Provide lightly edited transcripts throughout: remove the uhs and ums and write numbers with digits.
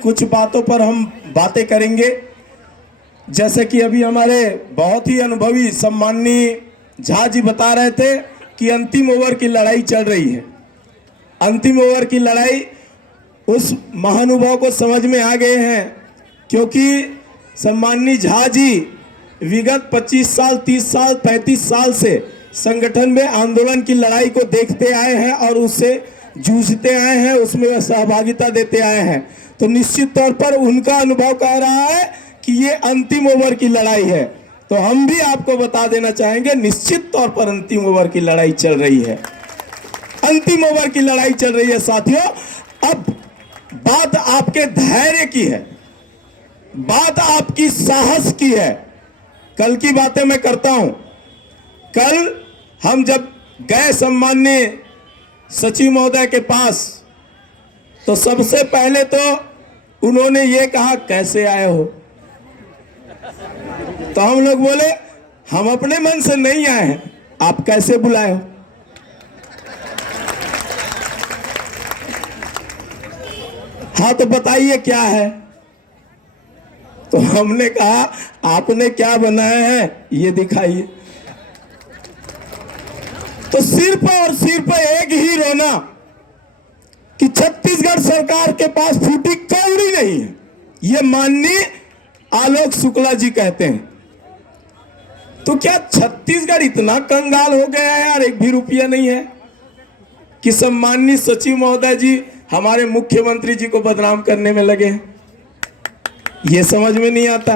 कुछ बातों पर हम बातें करेंगे। जैसे कि अभी हमारे बहुत ही अनुभवी सम्माननीय झा जी बता रहे थे कि अंतिम ओवर की लड़ाई चल रही है। अंतिम ओवर की लड़ाई उस महानुभाव को समझ में आ गए हैं, क्योंकि सम्माननीय झा जी विगत 25 साल, 30 साल, 35 साल से संगठन में आंदोलन की लड़ाई को देखते आए हैं और उससे जूझते आए हैं, उसमें सहभागिता देते आए हैं। तो निश्चित तौर पर उनका अनुभव कह रहा है कि ये अंतिम ओवर की लड़ाई है। तो हम भी आपको बता देना चाहेंगे, निश्चित तौर पर अंतिम ओवर की लड़ाई चल रही है। अंतिम ओवर की लड़ाई चल रही है साथियों। अब बात आपके धैर्य की है, बात आपकी साहस की है। कल की बातें मैं करता हूं। कल हम जब गए सम्माननीय सचिव महोदय के पास, तो सबसे पहले तो उन्होंने ये कहा, कैसे आए हो? तो हम लोग बोले, हम अपने मन से नहीं आए हैं, आप कैसे बुलाए हो? हाँ तो बताइए क्या है? तो हमने कहा, आपने क्या बनाया है ये दिखाइए। तो सिर्फ और सिर्फ एक ही रोना कि छत्तीसगढ़ सरकार के पास फूटी कौड़ी नहीं है, ये माननीय आलोक शुक्ला जी कहते हैं। तो क्या छत्तीसगढ़ इतना कंगाल हो गया है यार, एक भी रुपया नहीं है कि सम्माननीय सचिव महोदय जी हमारे मुख्यमंत्री जी को बदनाम करने में लगे हैं? ये समझ में नहीं आता।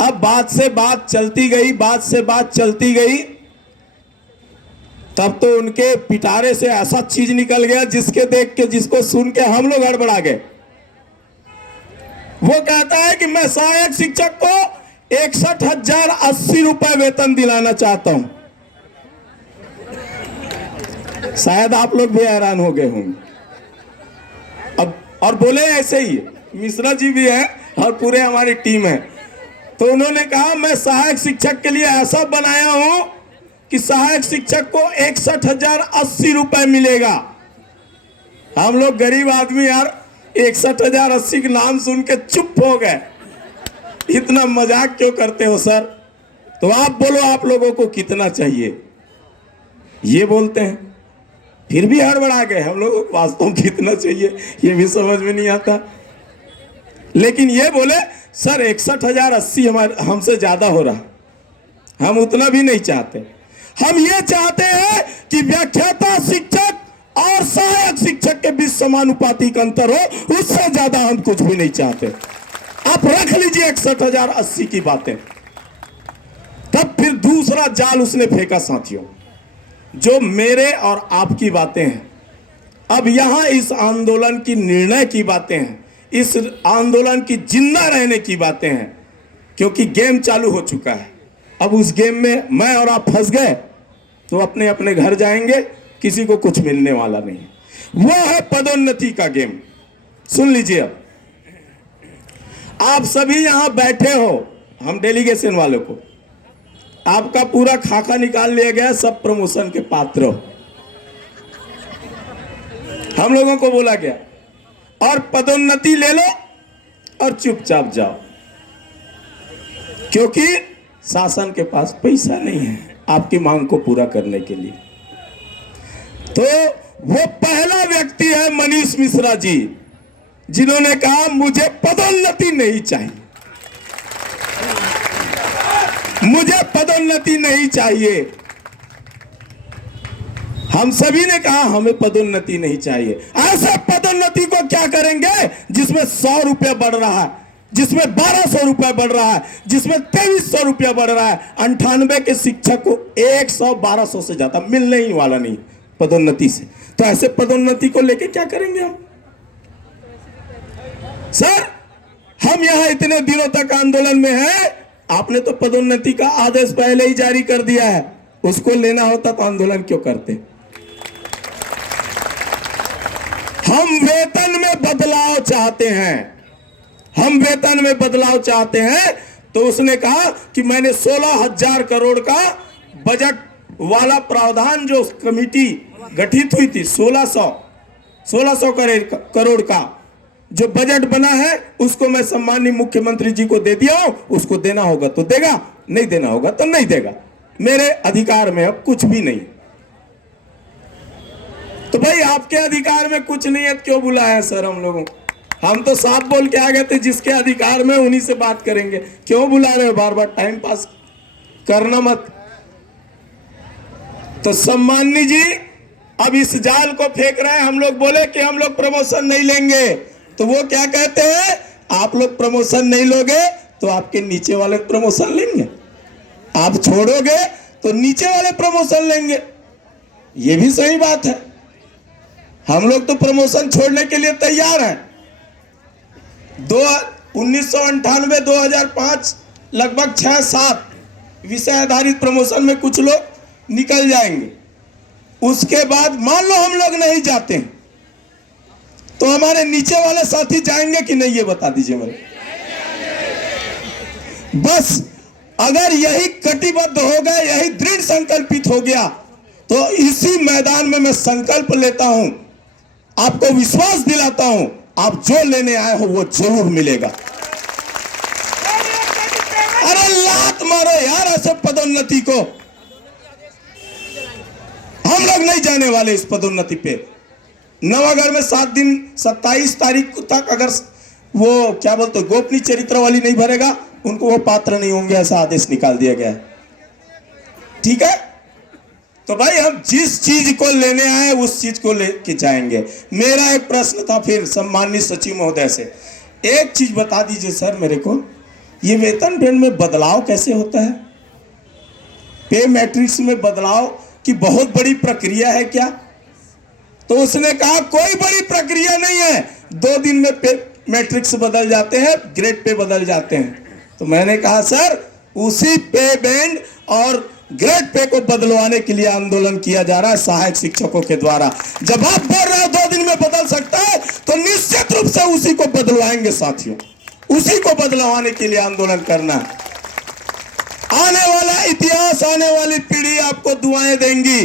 अब बात से बात चलती गई, बात से बात चलती गई, तब तो उनके पिटारे से ऐसा चीज निकल गया जिसके देख के, जिसको सुन के हम लोग हड़बड़ा गए। वो कहता है कि मैं सहायक शिक्षक को 61,080 रुपए वेतन दिलाना चाहता हूं। शायद आप लोग भी हैरान हो गए होंगे। अब और बोले ऐसे ही, मिश्रा जी भी है और पूरे हमारी टीम है। तो उन्होंने कहा, मैं सहायक शिक्षक के लिए ऐसा बनाया हूं कि सहायक शिक्षक को 61,080 रुपए मिलेगा। हम लोग गरीब आदमी यार 61,080 के नाम सुन के चुप हो गए। इतना मजाक क्यों करते हो सर? तो आप बोलो, आप लोगों को कितना चाहिए? ये बोलते हैं। फिर भी हड़बड़ा गए। हम लोगों को वास्तव में कितना चाहिए ये भी समझ में नहीं आता। लेकिन ये बोले, सर 61,080 हमारे हमसे ज्यादा हो रहा, हम उतना भी नहीं चाहते। हम ये चाहते हैं कि व्याख्याता शिक्षक और सहायक शिक्षक के बीच समानुपातिक अंतर हो, उससे ज्यादा हम कुछ भी नहीं चाहते। आप रख लीजिए 61,080 की बातें। तब फिर दूसरा जाल उसने फेंका साथियों, जो मेरे और आपकी बातें हैं। अब यहां इस आंदोलन की निर्णय की बातें हैं, इस आंदोलन की जिंदा रहने की बातें हैं, क्योंकि गेम चालू हो चुका है। अब उस गेम में मैं और आप फंस गए तो अपने अपने घर जाएंगे, किसी को कुछ मिलने वाला नहीं। वो है पदोन्नति का गेम। सुन लीजिए, अब आप सभी यहां बैठे हो, हम डेलीगेशन वालों को आपका पूरा खाका निकाल लिया गया, सब प्रमोशन के पात्र हो। हम लोगों को बोला गया और पदोन्नति ले लो और चुपचाप जाओ, क्योंकि शासन के पास पैसा नहीं है आपकी मांग को पूरा करने के लिए। तो वो पहला व्यक्ति है मनीष मिश्रा जी, जिन्होंने कहा मुझे पदोन्नति नहीं चाहिए, मुझे पदोन्नति नहीं चाहिए। हम सभी ने कहा हमें पदोन्नति नहीं चाहिए। ऐसे पदोन्नति को क्या करेंगे जिसमें 100 रुपया बढ़ रहा है, जिसमें 1200 रुपया बढ़ रहा है, जिसमें 2300 रुपया बढ़ रहा है। 98 के शिक्षक को 100-1200 से ज्यादा मिलने ही वाला नहीं पदोन्नति से। तो ऐसे पदोन्नति को लेके क्या करेंगे हम? सर, हम यहां इतने दिनों तक आंदोलन में हैं, आपने तो पदोन्नति का आदेश पहले ही जारी कर दिया है। उसको लेना होता तो आंदोलन क्यों करते? हम वेतन में बदलाव चाहते हैं, हम वेतन में बदलाव चाहते हैं। तो उसने कहा कि मैंने 16,000 करोड़ का बजट वाला प्रावधान, जो कमेटी गठित हुई थी 1600 करोड़ का, जो बजट बना है उसको मैं सम्माननीय मुख्यमंत्री जी को दे दिया हूं, उसको देना होगा तो देगा, नहीं देना होगा तो नहीं देगा। मेरे अधिकार में अब कुछ भी नहीं। तो भाई आपके अधिकार में कुछ नहीं है, क्यों बुलाया है सर हम लोगों? हम तो साफ बोल के आ गए थे, जिसके अधिकार में उन्हीं से बात करेंगे। क्यों बुला रहे हो? बार बार टाइम पास करना मत। तो सम्माननीय जी अब इस जाल को फेंक रहे हैं। हम लोग बोले कि हम लोग प्रमोशन नहीं लेंगे, तो वो क्या कहते हैं, आप लोग प्रमोशन नहीं लोगे तो आपके नीचे वाले प्रमोशन लेंगे, आप छोड़ोगे तो नीचे वाले प्रमोशन लेंगे। ये भी सही बात है, हम लोग तो प्रमोशन छोड़ने के लिए तैयार हैं। 1998 2005 लगभग 6-7 विषय आधारित प्रमोशन में कुछ लोग निकल जाएंगे। उसके बाद मान लो हम लोग नहीं जाते हैं, तो हमारे नीचे वाले साथी जाएंगे कि नहीं, ये बता दीजिए मुझे। बस अगर यही कटिबद्ध हो गया, यही दृढ़ संकल्पित हो गया, तो इसी मैदान में मैं संकल्प लेता हूं, आपको विश्वास दिलाता हूं, आप जो लेने आए हो वो जरूर मिलेगा। अरे लात मारो यार ऐसे पदोन्नति को। हम लोग नहीं जाने वाले इस पदोन्नति पे। नवागढ़ में 7 दिन 27 तारीख तक अगर वो क्या बोलते गोपनीय चरित्र वाली नहीं भरेगा, उनको वो पात्र नहीं होंगे, ऐसा आदेश निकाल दिया गया है। ठीक है, तो भाई हम जिस चीज को लेने आए उस चीज को लेके जाएंगे। मेरा एक प्रश्न था फिर सम्माननीय सचिव महोदय से, एक चीज बता दीजिए सर मेरे को, ये वेतन बैंड में बदलाव कैसे होता है? पे मैट्रिक्स में बदलाव की बहुत बड़ी प्रक्रिया है क्या? तो उसने कहा कोई बड़ी प्रक्रिया नहीं है, 2 दिन में पे मैट्रिक्स बदल जाते हैं, ग्रेड पे बदल जाते हैं। तो मैंने कहा सर उसी पे बैंड और ग्रेड पे को बदलवाने के लिए आंदोलन किया जा रहा है सहायक शिक्षकों के द्वारा। जब आप बोल रहे हो 2 दिन में बदल सकता है, तो निश्चित रूप से उसी को बदलवाएंगे साथियों, उसी को बदलवाने के लिए आंदोलन करना है। आने वाला इतिहास, आने वाली पीढ़ी आपको दुआएं देंगी,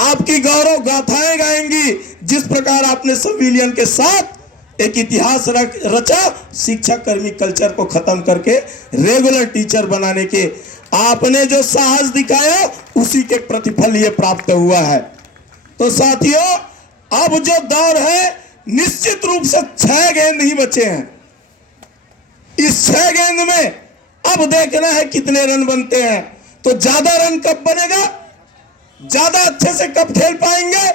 आपकी गौरव गाथाएं गाएंगी। जिस प्रकार आपने सिविलियन के साथ एक इतिहास रचा, शिक्षा कर्मी कल्चर को खत्म करके रेगुलर टीचर बनाने के आपने जो साहस दिखाया, उसी के प्रतिफल ये प्राप्त हुआ है। तो साथियों अब जो दौर है, निश्चित रूप से 6 गेंद ही बचे हैं। इस 6 गेंद में अब देखना है कितने रन बनते हैं। तो ज्यादा रन कब बनेगा, ज्यादा अच्छे से कब खेल पाएंगे,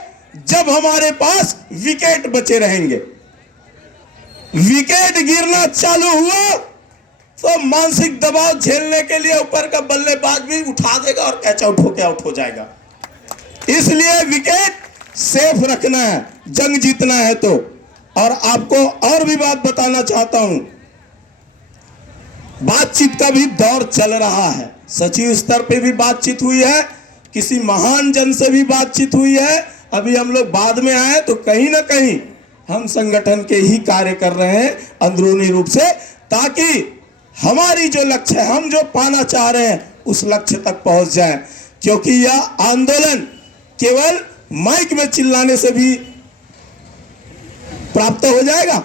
जब हमारे पास विकेट बचे रहेंगे। विकेट गिरना चालू हुआ तो मानसिक दबाव झेलने के लिए ऊपर का बल्लेबाज भी उठा देगा और कैच आउट होकर आउट हो जाएगा। इसलिए विकेट सेफ रखना है, जंग जीतना है तो। और आपको और भी बात बताना चाहता हूं, बातचीत का भी दौर चल रहा है। सचिव स्तर पे भी बातचीत हुई है, किसी महान जन से भी बातचीत हुई है। अभी हम लोग बाद में आए तो कहीं ना कहीं हम संगठन के ही कार्य कर रहे हैं अंदरूनी रूप से, ताकि हमारी जो लक्ष्य है, हम जो पाना चाह रहे हैं, उस लक्ष्य तक पहुंच जाए। क्योंकि यह आंदोलन केवल माइक में चिल्लाने से भी प्राप्त हो जाएगा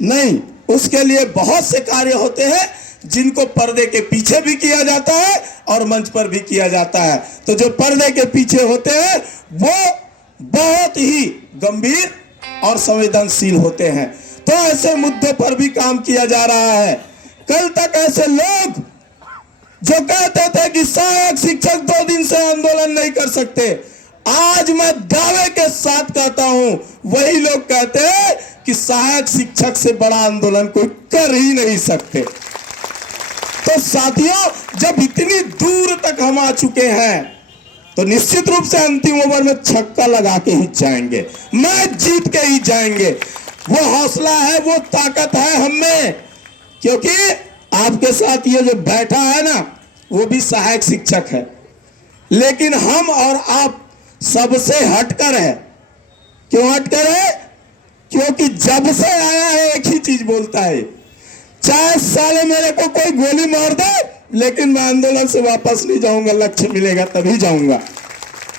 नहीं, उसके लिए बहुत से कार्य होते हैं जिनको पर्दे के पीछे भी किया जाता है और मंच पर भी किया जाता है। तो जो पर्दे के पीछे होते हैं वो बहुत ही गंभीर और संवेदनशील होते हैं। तो ऐसे मुद्दों पर भी काम किया जा रहा है। कल तक ऐसे लोग जो कहते थे कि सहायक शिक्षक 2 दिन से आंदोलन नहीं कर सकते, आज मैं दावे के साथ कहता हूं, वही लोग कहते हैं कि सहायक शिक्षक से बड़ा आंदोलन कोई कर ही नहीं सकते। तो साथियों जब इतनी दूर तक हम आ चुके हैं, तो निश्चित रूप से अंतिम ओवर में छक्का लगा के ही जाएंगे, मैच जीत के ही जाएंगे। वो हौसला है, वो ताकत है हम में। क्योंकि आपके साथ ये जो बैठा है ना, वो भी सहायक शिक्षक है, लेकिन हम और आप सबसे हटकर है। क्यों हटकर है? क्योंकि जब से आया है एक ही चीज बोलता है, चाहे साले मेरे को कोई गोली मार दे, लेकिन मैं आंदोलन से वापस नहीं जाऊंगा, लक्ष्य मिलेगा तभी जाऊंगा।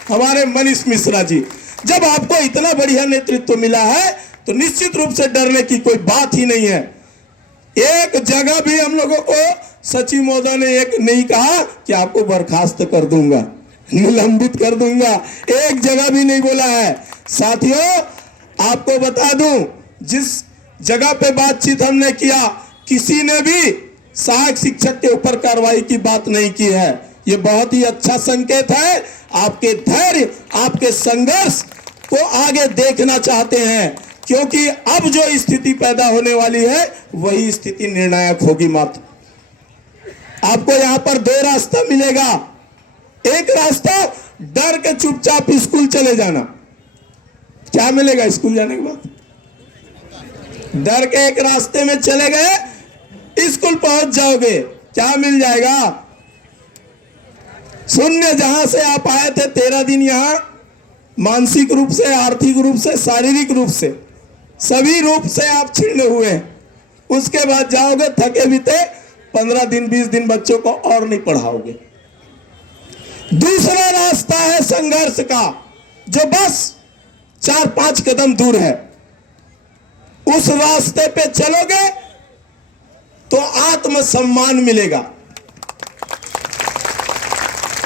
हमारे मनीष मिश्रा जी, जब आपको इतना बढ़िया नेतृत्व मिला है, तो निश्चित रूप से डरने की कोई बात ही नहीं है। एक जगह भी हम लोगों को सचिव महोदय ने एक नहीं कहा कि आपको बर्खास्त कर दूंगा, निलंबित कर दूंगा, एक जगह भी नहीं बोला है। साथियों, आपको बता दूं, जिस जगह पे बातचीत हमने किया, किसी ने भी सहायक शिक्षक के ऊपर कार्रवाई की बात नहीं की है। ये बहुत ही अच्छा संकेत है। आपके धैर्य, आपके संघर्ष को आगे देखना चाहते हैं, क्योंकि अब जो स्थिति पैदा होने वाली है वही स्थिति निर्णायक होगी। मात्र आपको यहां पर दो रास्ता मिलेगा। एक रास्ता डर के चुपचाप स्कूल चले जाना। क्या मिलेगा स्कूल जाने के बाद? डर के एक रास्ते में चले गए, स्कूल पहुंच जाओगे, क्या मिल जाएगा? शून्य। जहां से आप आए थे 13 दिन यहां मानसिक रूप से, आर्थिक रूप से, शारीरिक रूप से, सभी रूप से आप छिन्न हुए हैं। उसके बाद जाओगे थके बीते, 15 दिन 20 दिन बच्चों को और नहीं पढ़ाओगे। दूसरा रास्ता है संघर्ष का, जो बस 4-5 कदम दूर है। उस रास्ते पे चलोगे तो आत्मसम्मान मिलेगा,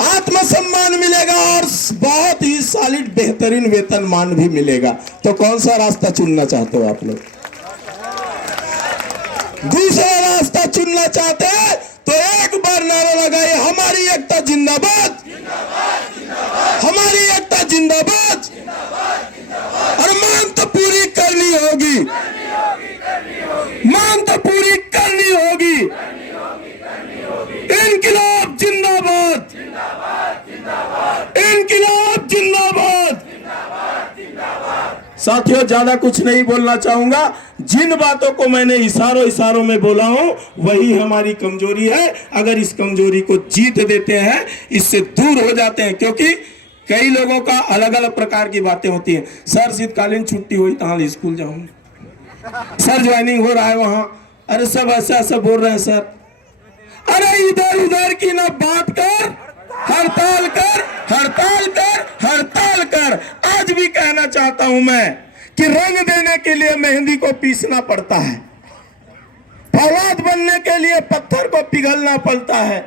आत्मसम्मान मिलेगा और बहुत ही सॉलिड बेहतरीन वेतनमान भी मिलेगा। तो कौन सा रास्ता चुनना चाहते हो आप लोग? दूसरा रास्ता चुनना चाहते हैं तो एक बार नारा लगाइए, हमारी एकता जिंदाबाद, हमारी एकता जिंदाबाद। और मांग तो पूरी करनी होगी, मांग तो पूरी करनी होगी। इनकलाब जिंदाबाद, इनकलाब जिंदाबाद। साथियों, ज्यादा कुछ नहीं बोलना चाहूंगा। जिन बातों को मैंने इशारों में बोला हूं वही हमारी कमजोरी है। अगर इस कमजोरी को जीत देते हैं, इससे दूर हो जाते हैं, क्योंकि कई लोगों का अलग अलग प्रकार की बातें होती हैं। सर शीतकालीन छुट्टी हुई तो स्कूल जाऊंगी, सर ज्वाइनिंग हो रहा है वहां, अरे सब ऐसा ऐसा बोल रहे हैं सर। अरे इधर उधर की ना बात कर, हड़ताल कर, हड़ताल कर, हड़ताल कर। आज भी कहना चाहता हूं मैं कि रंग देने के लिए मेहंदी को पीसना पड़ता है, फौलाद बनने के लिए पत्थर को पिघलना पड़ता है।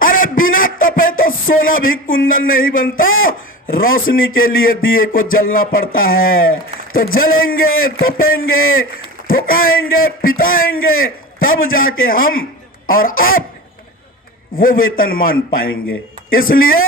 अरे बिना तपे तो सोना भी कुंदन नहीं बनता, रोशनी के लिए दिए को जलना पड़ता है। तो जलेंगे, तपेंगे, ठुकाएंगे, पिटाएंगे, तब जाके हम और आप वो वेतनमान पाएंगे। इसलिए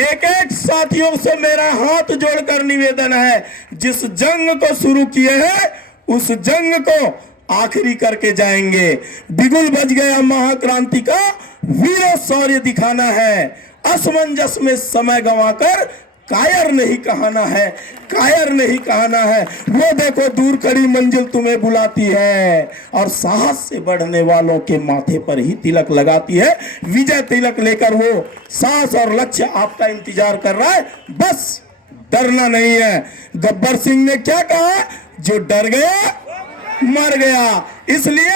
एक एक साथियों से मेरा हाथ जोड़कर निवेदन है, जिस जंग को शुरू किए हैं उस जंग को आखिरी करके जाएंगे। बिगुल बज गया महाक्रांति का, वीर शौर्य दिखाना है। असमंजस में समय गंवाकर कायर नहीं कहना है, कायर नहीं कहना है। वो देखो दूर खड़ी मंजिल तुम्हें बुलाती है, और साहस से बढ़ने वालों के माथे पर ही तिलक लगाती है। विजय तिलक लेकर वो साहस और लक्ष्य आपका इंतजार कर रहा है। बस डरना नहीं है। गब्बर सिंह ने क्या कहा? जो डर गया मर गया। इसलिए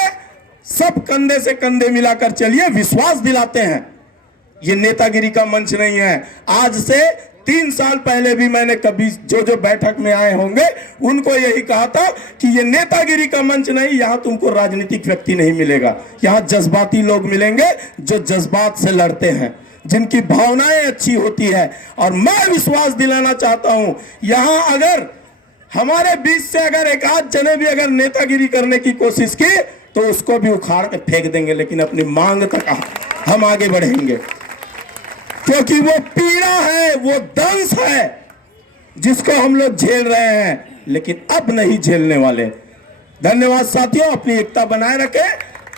सब कंधे से कंधे मिलाकर चलिए, विश्वास दिलाते हैं। ये नेतागिरी का मंच नहीं है। आज से 3 साल पहले भी मैंने कभी जो बैठक में आए होंगे उनको यही कहा था कि ये नेतागिरी का मंच नहीं, यहां तुमको राजनीतिक व्यक्ति नहीं मिलेगा, यहां जज्बाती लोग मिलेंगे जो जज्बात से लड़ते हैं, जिनकी भावनाएं अच्छी होती है। और मैं विश्वास दिलाना चाहता हूं, यहां अगर हमारे बीच से अगर एक आध जने भी अगर नेतागिरी करने की कोशिश की तो उसको भी उखाड़ के फेंक देंगे, लेकिन अपनी मांग तक हम आगे बढ़ेंगे। क्योंकि वो पीड़ा है, वो दंश है जिसको हम लोग झेल रहे हैं, लेकिन अब नहीं झेलने वाले। धन्यवाद साथियों। अपनी एकता बनाए रखें,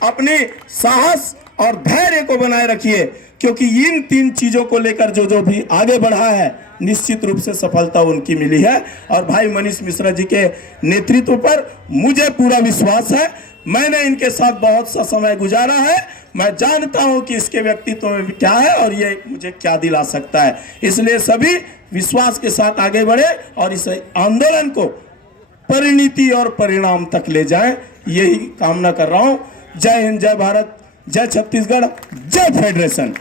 अपनी साहस और धैर्य को बनाए रखिए, क्योंकि इन 3 चीजों को लेकर जो भी आगे बढ़ा है निश्चित रूप से सफलता उनकी मिली है। और भाई मनीष मिश्रा जी के नेतृत्व पर मुझे पूरा विश्वास है। मैंने इनके साथ बहुत सा समय गुजारा है, मैं जानता हूं कि इसके व्यक्तित्व में क्या है और ये मुझे क्या दिला सकता है। इसलिए सभी विश्वास के साथ आगे बढ़े और इस आंदोलन को परिणति और परिणाम तक ले जाएं, यही कामना कर रहा हूं। जय हिंद, जय भारत, जय छत्तीसगढ़, जय फेडरेशन।